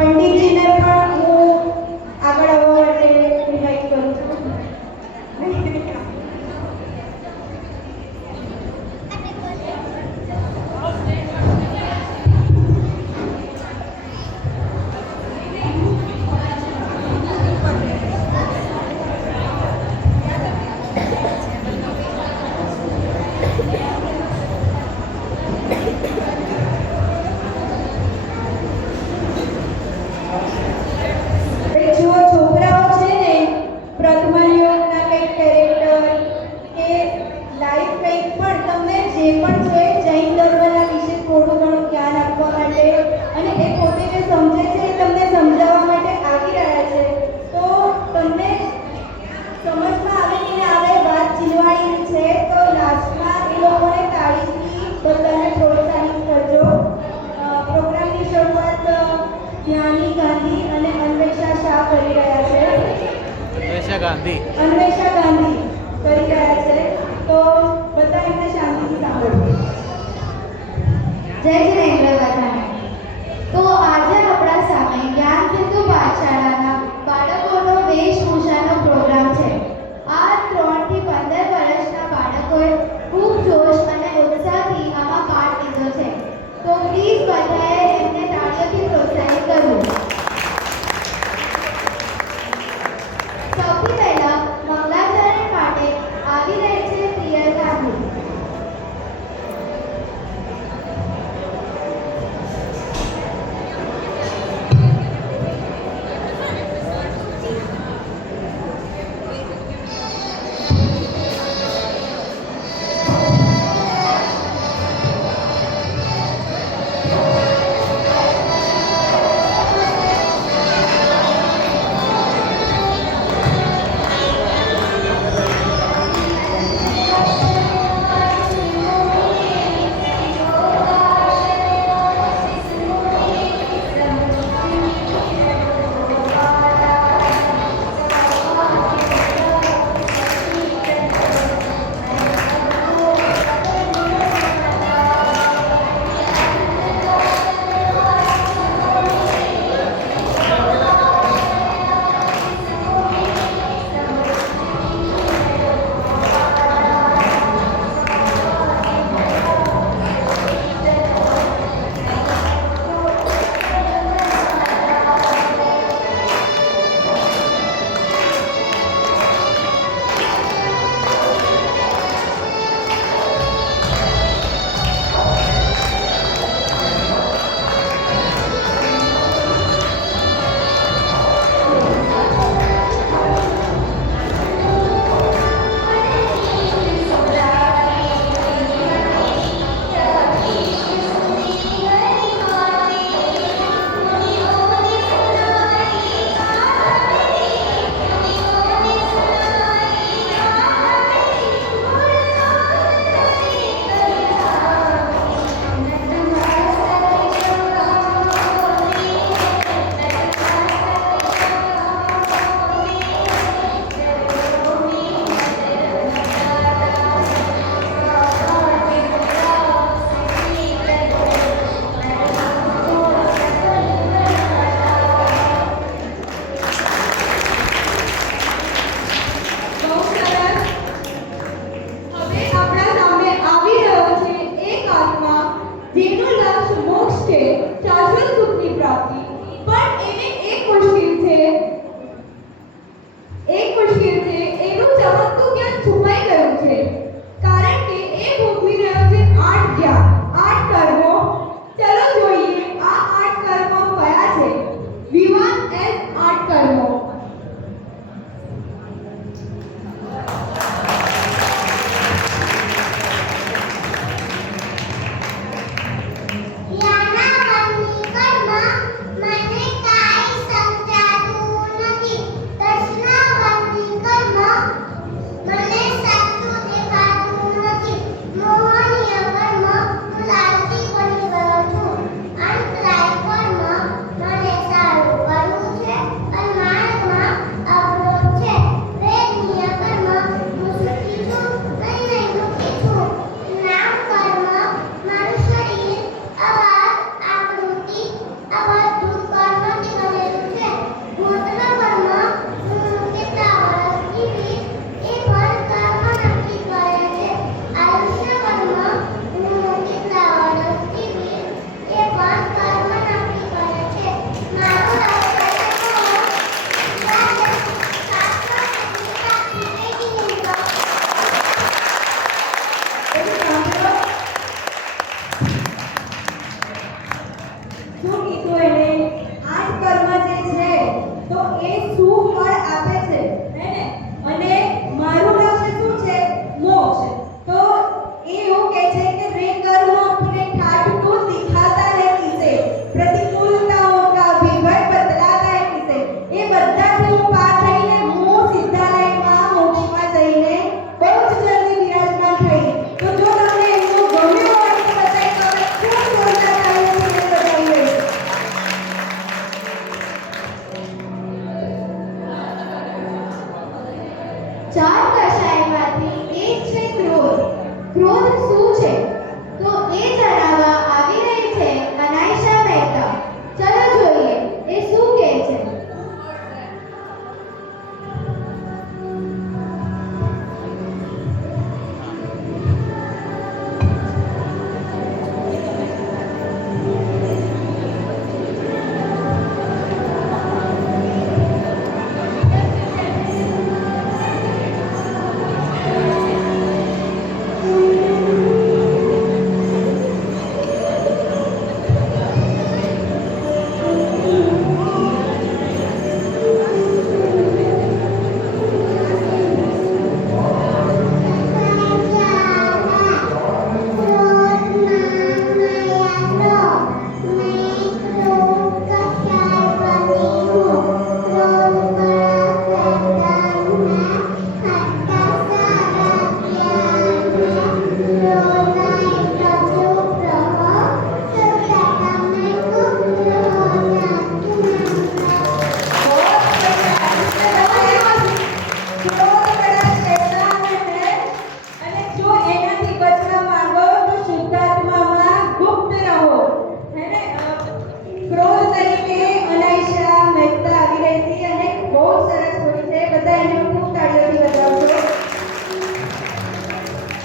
પંડિતજીને પણ હું આગળ આવવા માટે ઇન્વાઇટ કરું છું. જો છોકરાઓ છે ને પ્રથમ યોગના કંઈક કેરેક્ટર કે લાઈફ કંઈક પણ તમને જે પણ છે જૈન ધર્મના વિશે થોડું ઘણું જ્ઞાન આપવા માટે અને એ પોતે જે સમજે છે એ તમને સમજાવવા માટે આવી રહ્યા છે, તો તમને સમજમાં આવે કે ના આવે વાત જીવવાની છે તો લાસ્ટમાં એ લોકોને તાળીથી બધાને પ્રોત્સાહિત કરજો. પ્રોગ્રામની શરૂઆત જ્ઞાની ગાંધી અને અન્વેષા શાહ કરી રહ્યા છે. અન્વેષા ગાંધી કરી રહ્યા છે, તો બધા એમને શાંતિથી સાંભળો. જય જિનેન્દ્ર બધાને. તો આજે આપણા સામે જ્ઞાન સિંધુ પાઠશાળાના બાળકોનો વેશભૂષાનો પ્રોગ્રામ છે. આ 3 થી 15 વર્ષના બાળકોએ ખૂબ જોશ અને ઉત્સાહથી આમાં પાઠ લીધો છે. તો પ્લીઝ બધાએ એમને તાળીઓથી પ્રોત્સાહિત કરવું. સૌથી પહેલા મંગલાચરણ માટે આવી રહી છે પિયર ગાંધી. ચાર કશાયમાંથી એક છે ક્રોધ. ક્રોધ શું છે? તો એ જણાવવા આવી રહી છે અનાયશા મહેતા. ચલો જોઈએ એ શું કહે છે.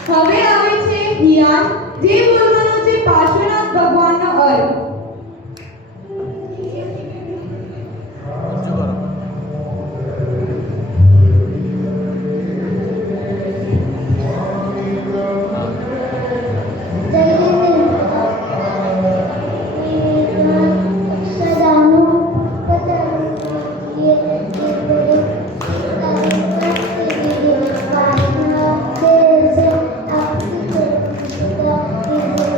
હવે આવે છે હિયાન, જે બોલવાનો છે પાર્શ્વનાથ ભગવાનનો અર્થ. Thank you.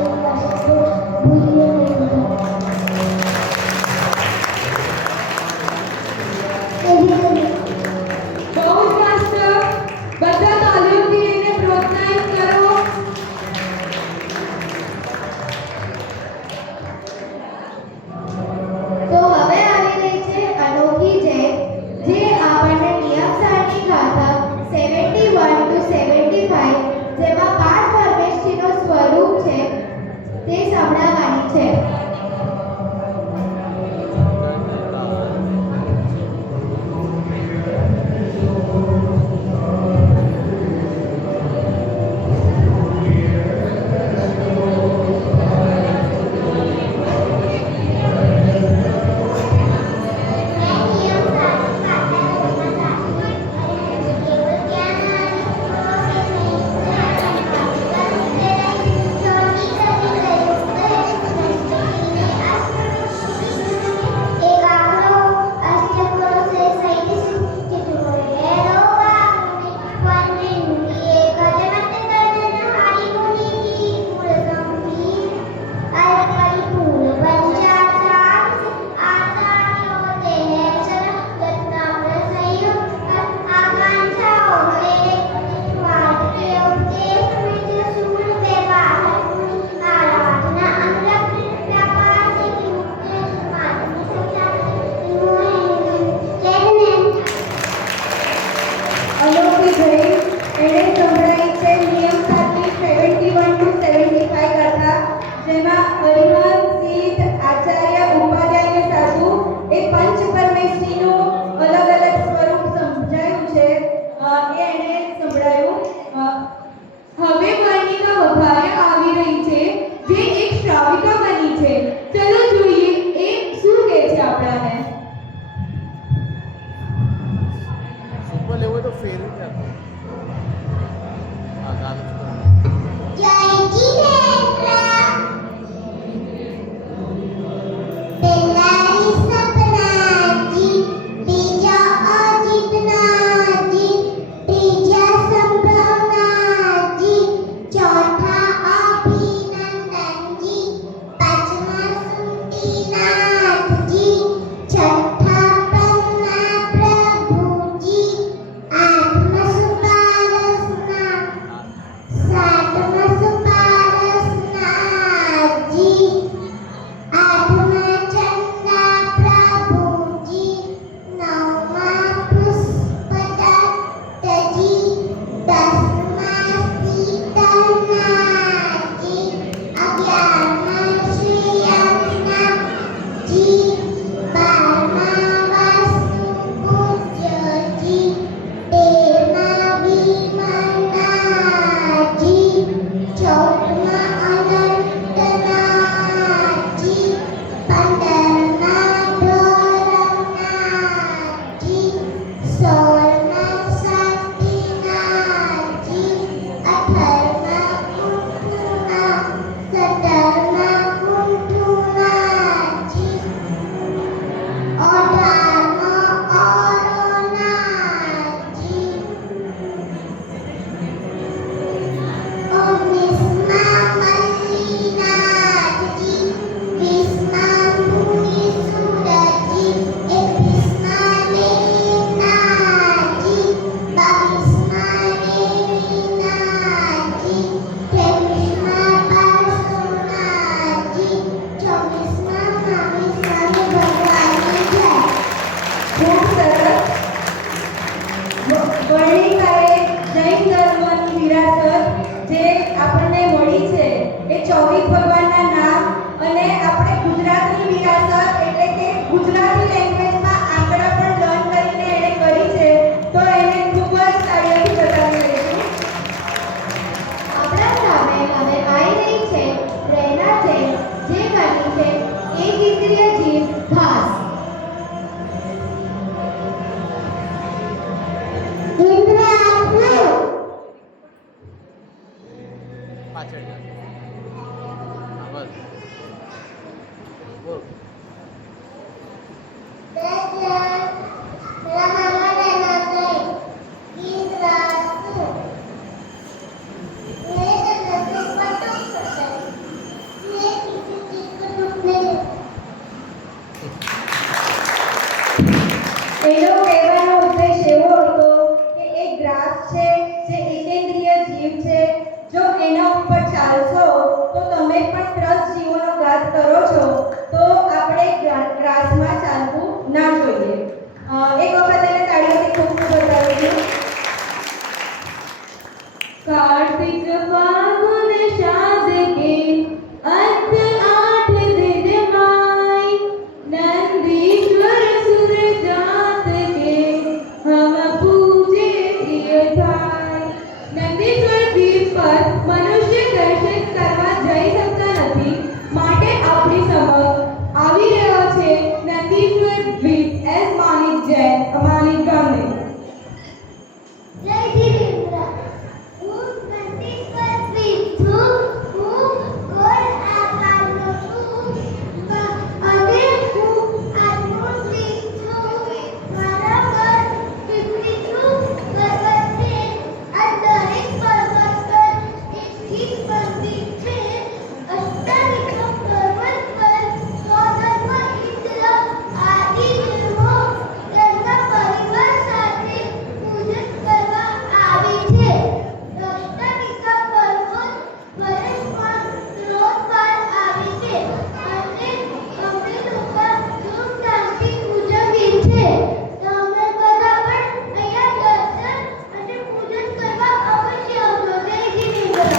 ગુજરાતી લેંગ્વેજમાં આંકડા પણ લર્ન કરીને એણે કરી છે, તો એને ખૂબ જ તાળીઓથી બતાવી લઈશું. આપણા સામે હવે આવી રહી છે પ્રેરણા છે, જે બની છે એક ઇન્દ્રિય જીવ ઘાસ. પાછળ બસ બોલ. એનો કહેવાનો ઉદ્દેશ એવો હતો કે એક ગ્રાસ છે જે એકેન્દ્રિય જીવ છે, જો એના ઉપર ચાલશો તો તમે પણ 10 જીવોનો ઘાત કરો છો, તો આપણે ગ્રાસમાં ચાલવું ના જોઈએ. એક વખત એને તાળીઓથી ખૂબ ખૂબ બતાવીશું. કાર્તિક ફાગુન શાદ કે અંત 8 दिन माई नंदीश्वर सुर जात के हम पूजे प्रिय थाय. नंदीश्वर द्वीप पर मनुष्य दर्शन કરવા જઈ શકતા નથી, માટે આપણી સમક્ષ આવી રહ્યો છે નંદીશ્વર દ્વીપ એસ માનિક જૈન માનિક ગામે. જય જીનેન્દ્ર. હું નંદીશ્વર દ્વીપ છું. હું ગોળ આકારનો છું અને હું આત્મા દ્વીપ છું. મારા પર 52 પર્વત છે. આ દરેક પર્વત પર એક ગીત મંદિર છે. અષ્ટાવિક્રમ પર્વત પર સોનર્મ ઇન્દ્ર આદિ દેવો તેમના પરિવાર સાથે પૂજન કરવા આવી છે. અષ્ટાવિક્રમ પર્વત વર્ષમાં 3 વાર આવે છે અને અમે લોકો ધૂમધામથી ઉજવીએ છીએ. તમે બધા પણ અહીંયા દર્શન અને પૂજન કરવા અવશ્ય આવજો. જય જીનેન્દ્ર.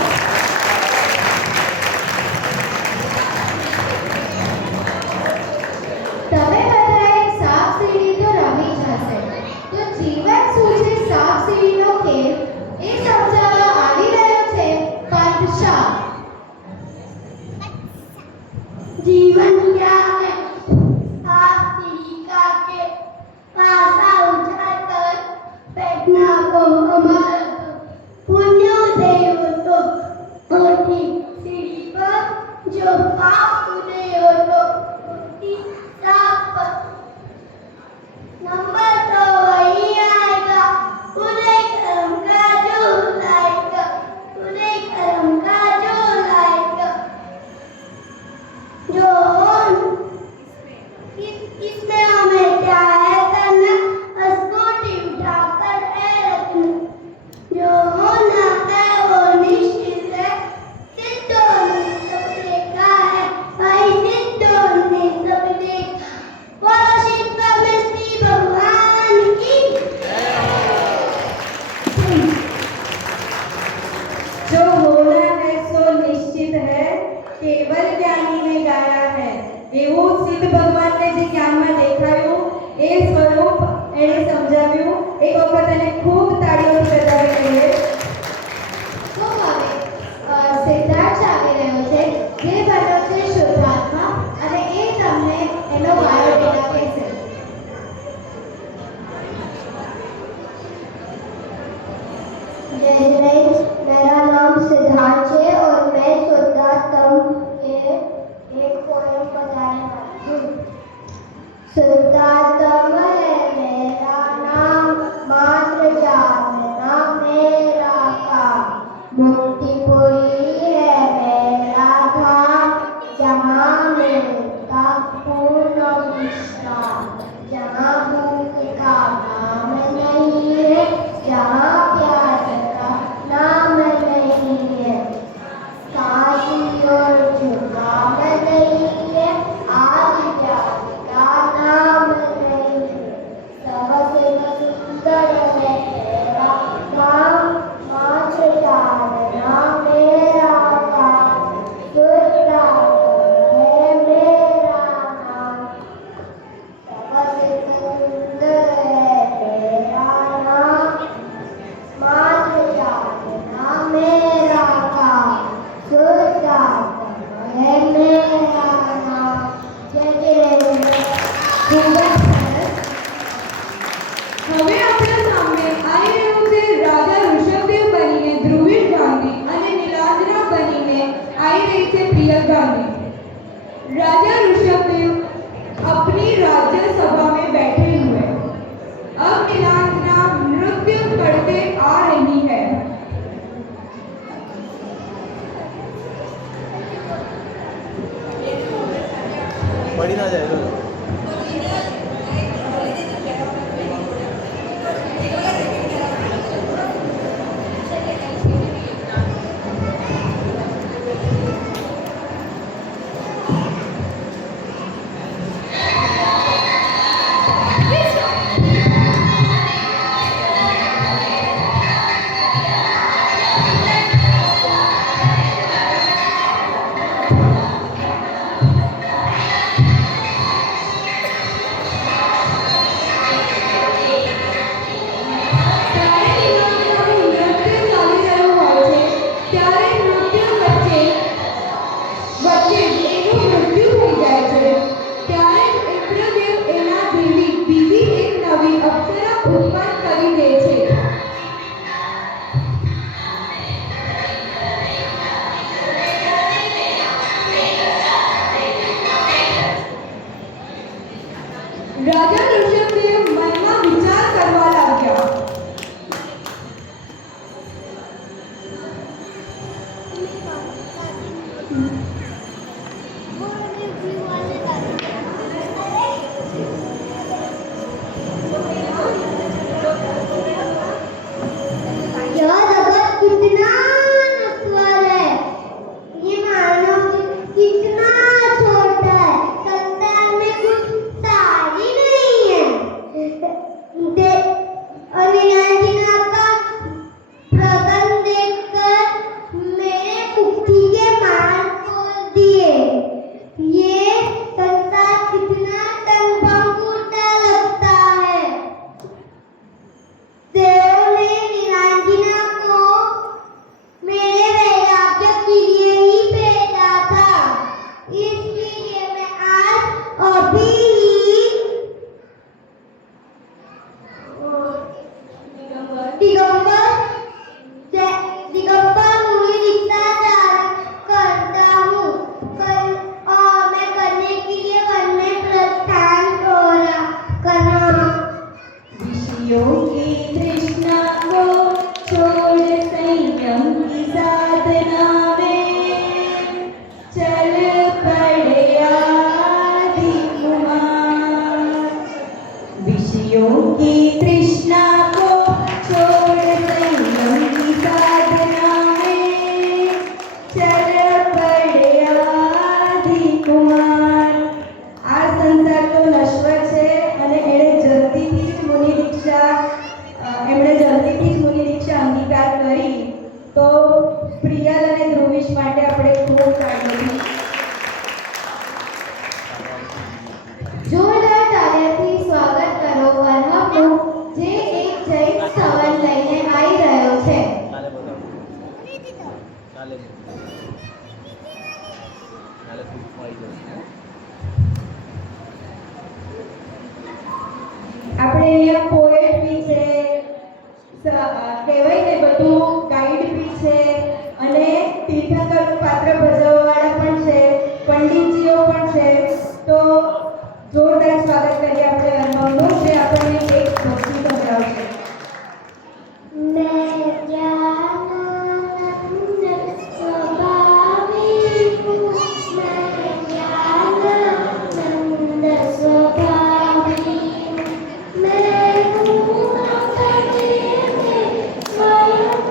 તમે બધાએ સાપ સીડી તો રમી જ હશે, તો જીવન શું છે સાપ સીડીનો ખેલ એ સમજાવવા આવી રહ્યો છે પંત શાહ. जीवन क्या है? सांप सीढ़ी का के पासा उठाकर बैठना को हमारा पुण्योदय हो तो मोटी सीढ़ी पर जो पाप उदय हो तो मोटी सांप पर नंबर तो वही आएगा उदय कर्म का जो लाएगा, उदय कर्म का जो लाएगा. जो इसमें हमें क्या है करना? स्कूटी उठाकर है रखना. जो होना है वो निश्चित है. सिद्धों ने सब देखा है भाई, सिद्धों ने सब देखा. बोलो शिव परमेश्वरी भगवान की. जो होना है सो निश्चित है, केवल ज्ञानी ने गाया है. એવું સિદ્ધ ભગવાનને જે જ્ઞાનમાં દેખાયું એ સ્વરૂપ એણે સમજાવ્યું. એક વખત એને ખૂબ તાળીઓથી બતાવી લઈએ. તો હવે સિદ્ધાર્થ આવી રહ્યો છે, જે બન્યો છે શુદ્ધાત્મા, અને એ તમને એનો બાયોડેટા કહેશે. जय जय, मेरा नाम सिद्धार्थ है और मैं शुद्धात्म के एक पोएम बताने वाली हूँ. शुद्धात्म है मेरा नाम, मात्र जानना मेरा काम. मुक्तिपुरी है मेरा धाम, जहाँ मिलता पूर्ण विश्राम. जहाँ भूख का नाम नहीं है, जहाँ प्यास का नाम नहीं है. काशी और जुकाम नहीं है, आदि जाति का नाम नहीं है. सबसे सुंदर है तेरा नाम, मात्र जानना मेरा काम. शुद्धात्मा है मेरा नाम. गांधी। राजा ऋषभदेव अपनी राज्यसभा में बैठे हुए अब नीलांजना नृत्य करते आ रही है। पड़ी ना जाए तो राजा ऋषभदेव मन में विचार करवा लाग्या। यह जगत कितना नश्वर है, ये मानव कितना छोटा है, संसार में कुछ सार ही नहीं है। नीलांजना का प्रकरण देखकर मेरे मुक्ति के मार्ग खोल दिए। ये संसार कितना टंबंगूटा लगता है। देव ने नीलांजना को मेरे वैराग्य के लिए ही भेजा था, इसलिए मैं आज अभी ही दिगंबर मुनि दीक्षा धारण करता हूँ और मैं करने के लिए वन में प्रस्थान करना। विषयों की तृष्णा को छोड़ संयम की साधना में चल पड़े आदि कुमार। विषयों की तृष्णा को छोड़ संयम की साधना में चल पड़े आदि कुमार। આ સંસાર તો નશ્વર છે અને એણે જલ્દીથી જ મુનિ દીક્ષા એમણે જલ્દીથી જ મુનિ દીક્ષા અંગીકાર કરી તો પ્રિયલ અને ધ્રુવીશ માટે આપણે ખૂબ તાળીઓ જોરદાર તાળીઓથી સ્વાગત કરો અર્હમનું, જે એક જૈન સવાલ લઈને આવી રહ્યો છે। કાલે બોલાવો કાલે કાલે ગ્રુપમાં આવી જશે આપણે અહીંયા પોએટ બી છે, કહેવાય ને બધું ગાઈડ બી છે અને તીર્થંકરનું પાત્ર ભજવવાવાળા પણ છે, પંડિતજીઓ પણ છે। તો જોરદાર સ્વાગત કરીએ આપણે અનુભવનું, જે આપણને એક ભક્તિ સંભળાવશે। मैं ज्ञानानंद स्वभावी हूँ, मैं ज्ञानानंद स्वभावी हूँ, मैं हूँ अपने में स्वयं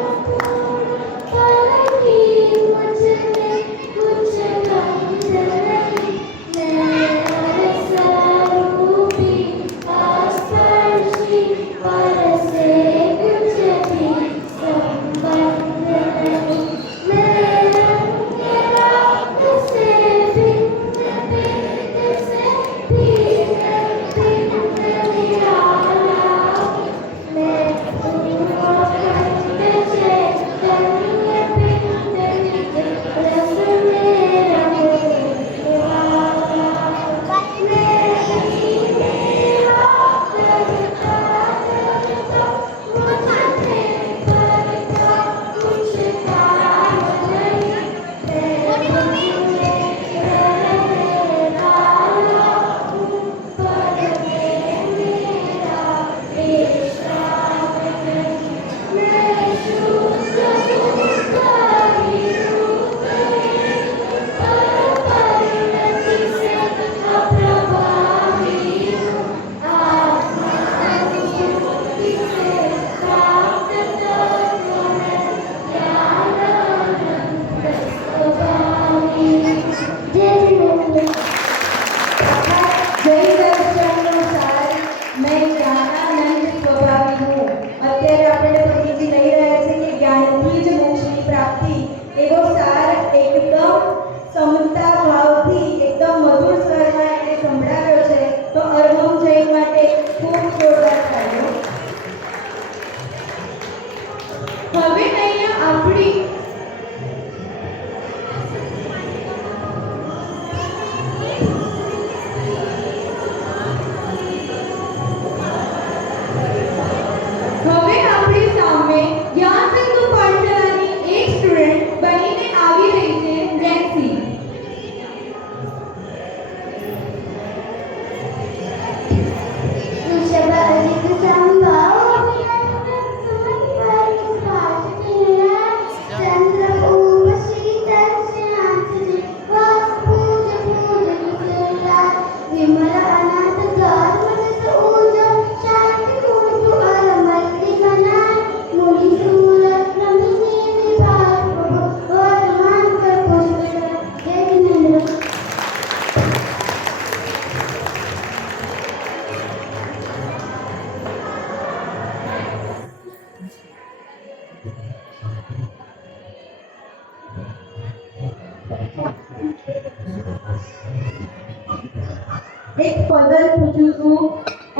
પઝલ પૂછું છું,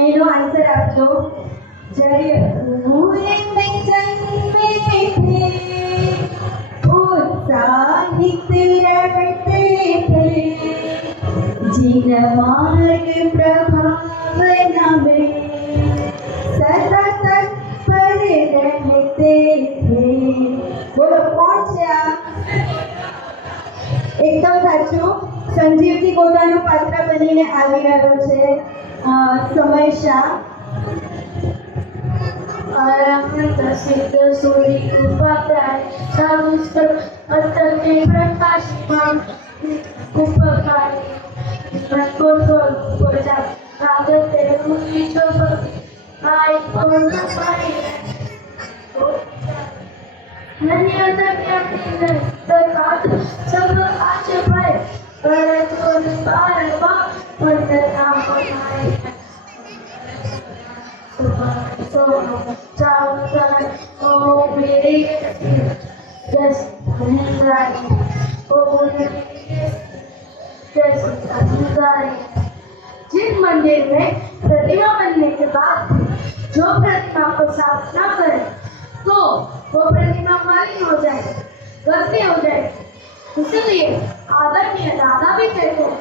એનો આન્સર આપજો. જ્યારે ભૂરે મેં જન્મે थे, उत्साहित रहते थे, जिन मार्ग प्रभाव नवे सदा तत्पर रहते थे. बोलो કોણ છે આ? એકદમ સાચું. સંજીવજી પોતાનું પાત્ર બનીને આવી રહ્યો છે. સમય શાહ. अरहंत सिद्ध सूर्य उपाध्याय साविस्कर अत्यंत प्रकाशमान उपकारी प्रकोष्ठ पूजा कागते मुनि चोप आय पूर्ण पाई नन्यत ज्ञानी तकात सब आज पाए परंतु पार बा वंदना बनाए So, चावल ओ मेरे जस हंगारी ओ जस हंगारी. जिस मंदिर में प्रतिमा बनने के बाद जो प्रतिमा को साफ न करे तो वो प्रतिमा मालिन हो जाए, गलती हो जाए. इसलिए आदरणीय दादा भी कहते हैं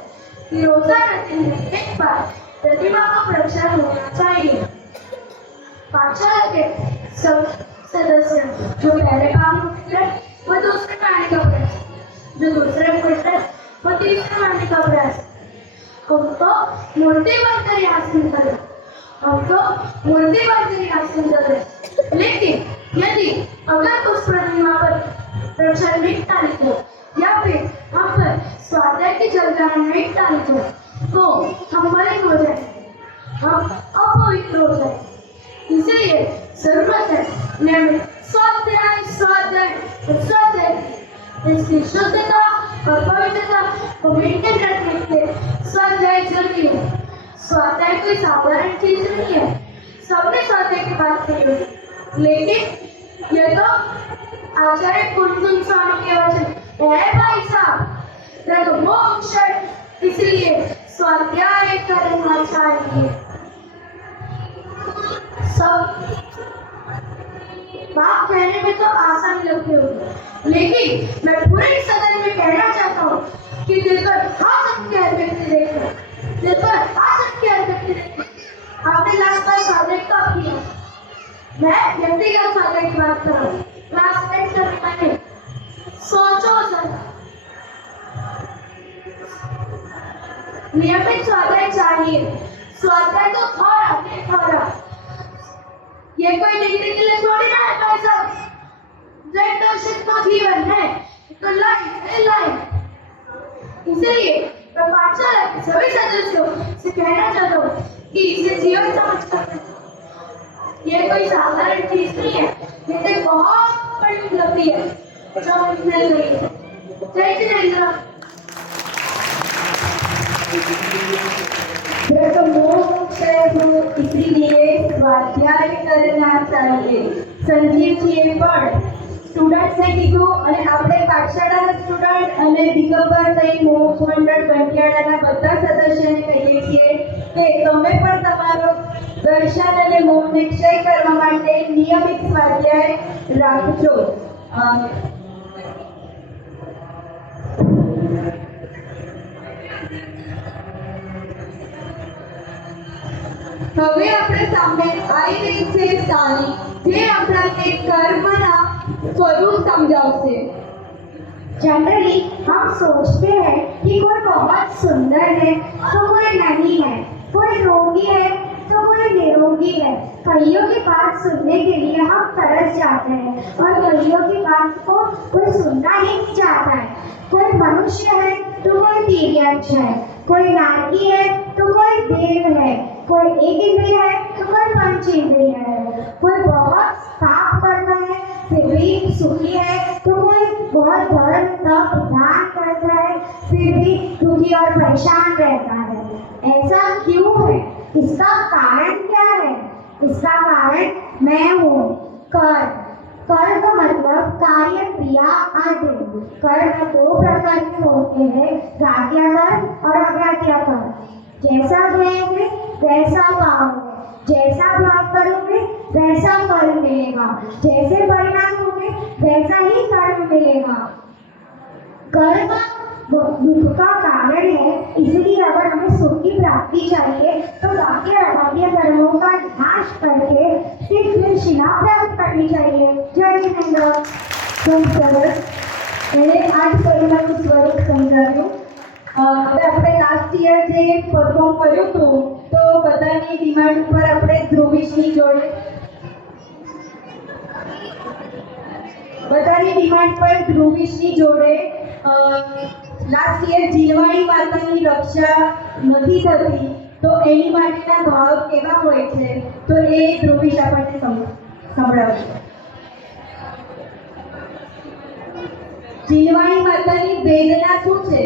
कि रोजाना दिन में एक बार प्रतिमा का प्रक्षालन होना चाहिए. पाठशाला के सब सदस्य जो पहले काम करते हैं वो दूसरे पाने का प्रयास, जो दूसरे करते हैं वो तीसरे पाने का प्रयास. हमको मूर्ति बनकर आसन करें, हमको मूर्ति बनकर आसन करें. लेकिन यदि अगर उस प्रतिमा पर प्रक्षालन नहीं डाली तो या फिर हम पर स्वाध्याय की चर्चा नहीं डाली तो हम मलिन हो जाए, हम अपवित्र हो जाए. इसलिए जरूरत है नियमित स्वाध्याय स्वाध्याय स्वाध्याय. इसकी शुद्धता और पवित्रता को मेंटेन रखने के लिए स्वाध्याय जरूरी है. स्वाध्याय कोई साधारण चीज नहीं है. सबने स्वाध्याय की बात की है, लेकिन ये तो आचार्य कुंदन स्वामी के वचन है भाई साहब. रघुवंशर इसलिए स्वाध्याय करना चाहिए. सब बात कहने में तो आसान लगती होगी, लेकिन मैं पूरे सदन में कहना चाहता हूँ कि दिल पर हाथ रख के हर व्यक्ति देखे, दिल पर हाथ रख के हर व्यक्ति देखे. आपने लास्ट बार स्वाध्याय कब किया? मैं व्यक्तिगत स्वाध्याय की बात कर रहा हूँ, क्लास 10 करने का नहीं. सोचो सर, नियमित स्वाध्याय चाहिए. स्वाध्याय तो थोड़ा ये कोई डिग्री के लिए थोड़ी ना है भाई साहब. लेक्चरशिप तो जीवन है, तो लाइफ है लाइफ. इसलिए मैं पाठशाला के सभी सदस्यों से कहना चाहता हूँ कि इसे जीवन समझ कर ये कोई साधारण चीज नहीं है. ये तो बहुत बड़ी उपलब्धि है जो हमें मिल रही है. जय जिनेंद्र. ब्रह्मोक्ष हो इसलिए स्वाध्याय करना चाहिए. સંજીવજીએ પણ સ્ટુડન્ટ્સને કીધું અને આપણે પાઠશાળાના સ્ટુડન્ટ અને દિગંબર સહિત મોક્ષ મંડળ કંઠિયાળાના બધા સદસ્યોને કહીએ છીએ કે તમે પણ તમારો દર્શન અને મોક્ષને ક્ષય કરવા માટે નિયમિત સ્વાધ્યાય રાખજો. હવે આપણે સામે આવી રહી છે સાની, જે આપણને કર્મના સ્વરૂપ સમજાવશે. जनरली हम सोचते हैं कि कोई बहुत सुंदर है तो कोई नहीं है, कोई रोगी है तो कोई निरोगी है. कईयों की बात सुनने के लिए हम तरस जाते हैं और कईयों की बात को कोई सुनना ही नहीं चाहता है. कोई मनुष्य है तो कोई दिव्यांश है, कोई नारी है तो कोई देव है, कोई एक इंद्रिय है तो कोई पंच इंद्रिय है, कोई बहुत पाप करता है फिर भी सुखी है तो कोई बहुत धर्म तप दान करता है फिर भी दुखी और परेशान रहता है. ऐसा क्यों है? इसका कारण क्या है? इसका कारण मैं हूँ. कर्म. कर्म का मतलब कार्य क्रिया आदि. कर्म दो प्रकार के होते हैं, ग्राह्य कर्म और अग्राह्य कर्म. जैसा बोएंगे वैसा पाओगे, जैसा भाव करोगे वैसा फल मिलेगा, जैसे परिणाम होंगे वैसा ही कर्म मिलेगा। कर्म दुख का कारण है, इसलिए अगर हमें सुख की प्राप्ति चाहिए तो बाकी अभाग्य कर्मों का नाश करके सिद्ध शिला प्राप्त करनी चाहिए। जय जिनेन्द्र। ખૂબ સરસ એને 8 પરિણામનું સ્વરૂપ સમજાવ્યું. હવે આપણે લાસ્ટ યર જે પરફોર્મ કર્યું હતું તો બધાની ડિમાન્ડ ઉપર આપણે ધ્રુવીશની જોડે લાસ્ટ યર જીલવાણી માતાની રક્ષા નથી થતી તો એની માટેના ભાવ કેવા હોય છે તો એ ધ્રુવીશ આપણને સંભળાવશે. જીલવાણી માતાની વેદના શું છે?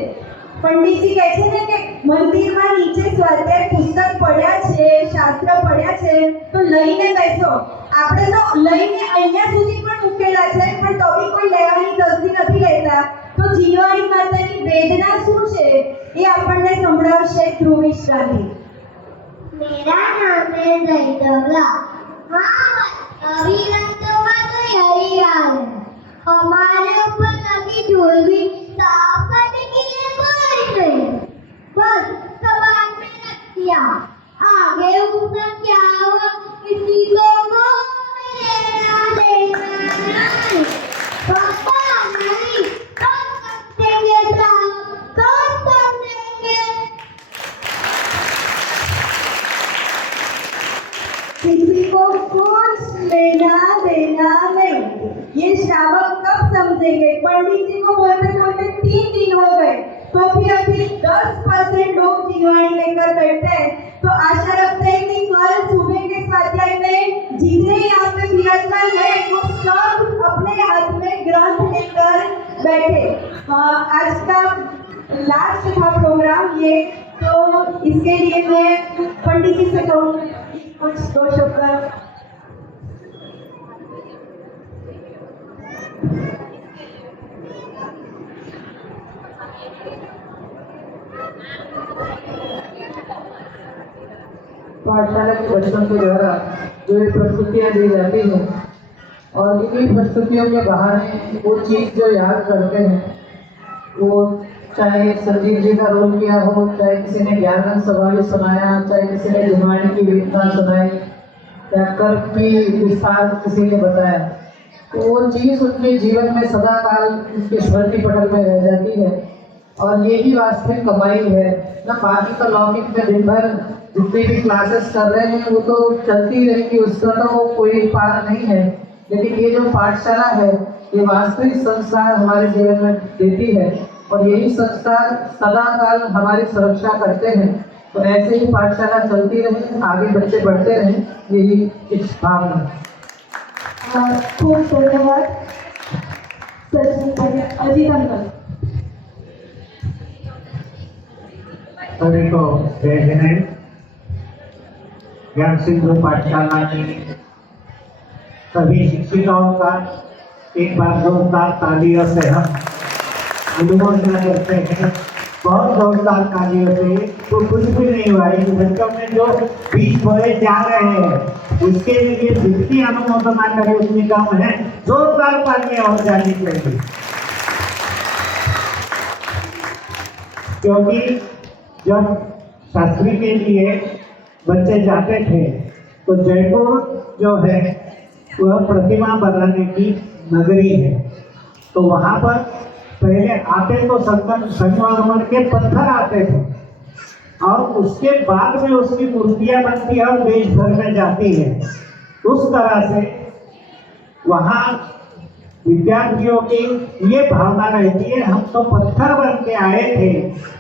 પંડિતજી કહે છે ને કે મંદિરમાં નીચે સ્વાધ્યાય પુસ્તક પડ્યા છે, શાસ્ત્ર પડ્યા છે તો લઈને બેસો. આપણે તો લઈને અહીંયા સુધી પણ મૂકેલા છે પણ તો બી કોઈ લેવાની તસ્દી નથી લેતા. તો જીલવાણી માતાની વેદના શું છે એ આપણને સંભળાવશે ધ્રુવીશ ગાંધી. मेरा नाम है जयदवला। हाँ, अभी तो यही हाल है। हमारे ऊपर लगी धूल भी साफ करने के लिए कोई नहीं, बस कबाड़ में रख दिया। आगे ऊपर क्या हुआ किसी को लेना देना नहीं। पापा नहीं, कौन समझेंगे साहब, कौन समझेंगे? किसी को कुछ लेना देना नहीं, ये श्रावक कब समझेंगे? पंडित जी को बोलते बोलते 3 दिन हो गए तो भी अभी 10% लोग जीवाणी लेकर बैठे हैं. तो आशा रखते हैं कि कल सुबह के स्वाध्याय में जितने यहाँ पे विराजमान है वो सब अपने हाथ में ग्रंथ लेकर बैठे. आज का लास्ट था प्रोग्राम ये, तो इसके लिए मैं पंडित जी से कहूँगी कुछ 2 शब्द. पाठशाला के बच्चों के द्वारा जो ये प्रस्तुतियाँ दी जाती हैं और इन्हीं प्रस्तुतियों के बहाने वो चीज़ जो याद करते हैं, वो चाहे संजीव जी का रोल किया हो, चाहे किसी ने ज्ञानरंग सवाली सुनाया, चाहे किसी ने जीवाणी की वेदना सुनाई या कर्म की विस्तार किसी ने बताया, तो वो चीज़ उनके जीवन में सदा काल उनके स्मृति पटल में रह जाती है और यही वास्तविक कमाई है ना। बाकी तो लौकिक में दिन भर जितनी भी क्लासेस कर रहे हैं वो तो चलती रहेगी, उसका तो कोई पार नहीं है, लेकिन ये जो पाठशाला है ये वास्तविक संस्कार हमारे जीवन में देती है और यही संस्कार सदा काल हमारी सुरक्षा करते हैं। तो ऐसे ही पाठशाला चलती रहे, आगे बच्चे बढ़ते रहें, यही इस भावना। खूब धन्यवाद सचिन अजीत अंकल. सभी को जय जिनेन्द्र। ज्ञान सिंधु पाठशाला की सभी शिक्षिकाओं का एक बार जोरदार तालियों से हम अनुमोदन करते हैं। बहुत जोरदार तालियों से तो कुछ भी नहीं हुआ है, बच्चों में जो बीज बोए जा रहे हैं उसके लिए जितनी अनुमोदना करें उतनी कम है। जोरदार तालियां हो जानी चाहिए, क्योंकि जब शास्त्री के लिए बच्चे जाते थे तो जयपुर जो है वह प्रतिमा बनाने की नगरी है। तो वहाँ पर पहले आते तो संगमरमर के पत्थर आते थे और उसके बाद में उसकी मूर्तियाँ बनती है और देश भर में जाती है। उस तरह से वहाँ विद्यार्थियों की ये भावना रहती है, हम तो पत्थर बन के आए थे,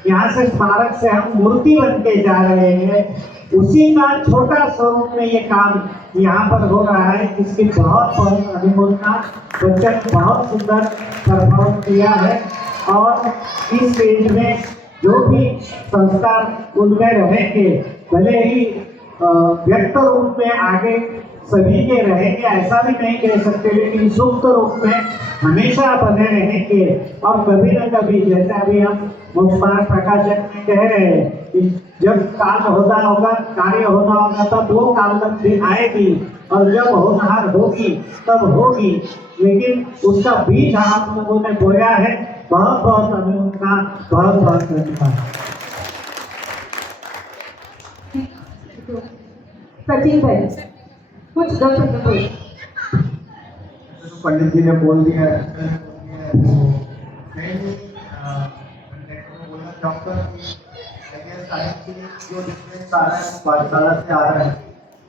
यहाँ से स्मारक से हम मूर्ति बन के जा रहे हैं। उसी का छोटा स्वरूप में ये काम यहाँ पर हो रहा है, जिसकी बहुत बहुत अनुमोदना। बच्चों ने बहुत सुंदर परफॉर्म किया है और इस स्टेज में जो भी संस्कार उनमें रहेंगे, भले ही व्यक्त रूप में आगे सभी के रहेंगे ऐसा भी नहीं कह सकते, लेकिन सुप्त रूप में हमेशा बने रहेंगे और कभी न कभी, जैसे अभी हम मुस्कान प्रकाशक में कह रहे हैं कि जब कार्य होना होगा तब वो काललब्धि आएगी, और जब होनहार होगी तब होगी। लेकिन उसका बीज आप लोगों ने बोया है। बहुत बहुत अभिनंदन, बहुत बहुत धन्यवाद। सचिन भाई कुछ 2 शब्द बोलिए। पंडित जी ने बोल दिया है, बोलना चाहूँगा कि जो डिफरेंस आ रहा है वो पाठशाला से आ रहा है।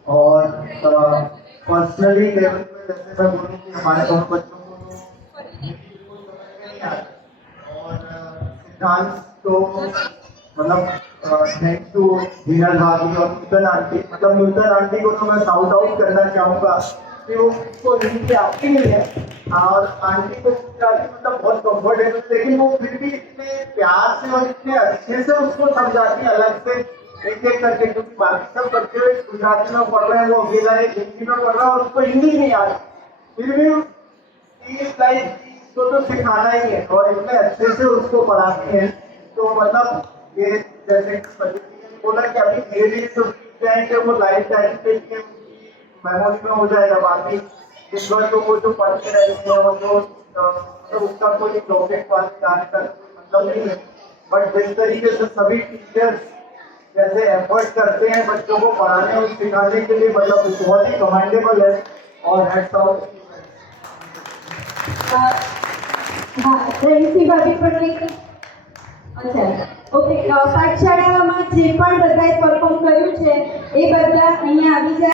और पर्सनली लेवल पे जैसे मैं बोलूँ कि हमारे दोनों बच्चों को समझ नहीं आता, और सिद्धांत तो मतलब थैंक्स टू धीरज भाभी और नूतन आंटी, मतलब नूतन आंटी को तो मैं साउट आउट करना चाहूँगा कि वो हिंदी आती नहीं है, और आंटी को मतलब बहुत कंफर्टेबल, लेकिन वो फिर भी इतने प्यार से और इतने अच्छे से उसको समझाती है अलग से एक एक करके, क्योंकि बाकी सब बच्चे गुजराती में पढ़ रहे हैं, वो अकेला एक हिंदी में पढ़ रहा है और उसको हिंदी नहीं आती, फिर भी इसको तो सिखाना ही है और इतने अच्छे से उसको पढ़ाते हैं। तो मतलब ये जैसे बोला कि अभी धीरे धीरे तो सीख जाएंगे, वो लाइफ टाइम पे मेमोरी में हो जाएगा। बाकी इस बार तो वो जो पढ़ते रहते हैं वो जो मतलब उसका कोई टॉपिक वाले जाने का मतलब नहीं है, बट जिस तरीके से सभी टीचर्स जैसे एफर्ट करते हैं बच्चों को पढ़ाने और सिखाने के लिए, मतलब बहुत ही कमेंडेबल है और हैट्स ऑफ। હા જયંતી ભાભી પણ કંઈક અચ્છા ઓકે પાઠશાળામાં જે પણ બધાએ પરફોર્મ કર્યું છે એ બધા અહીંયા આવી જાય.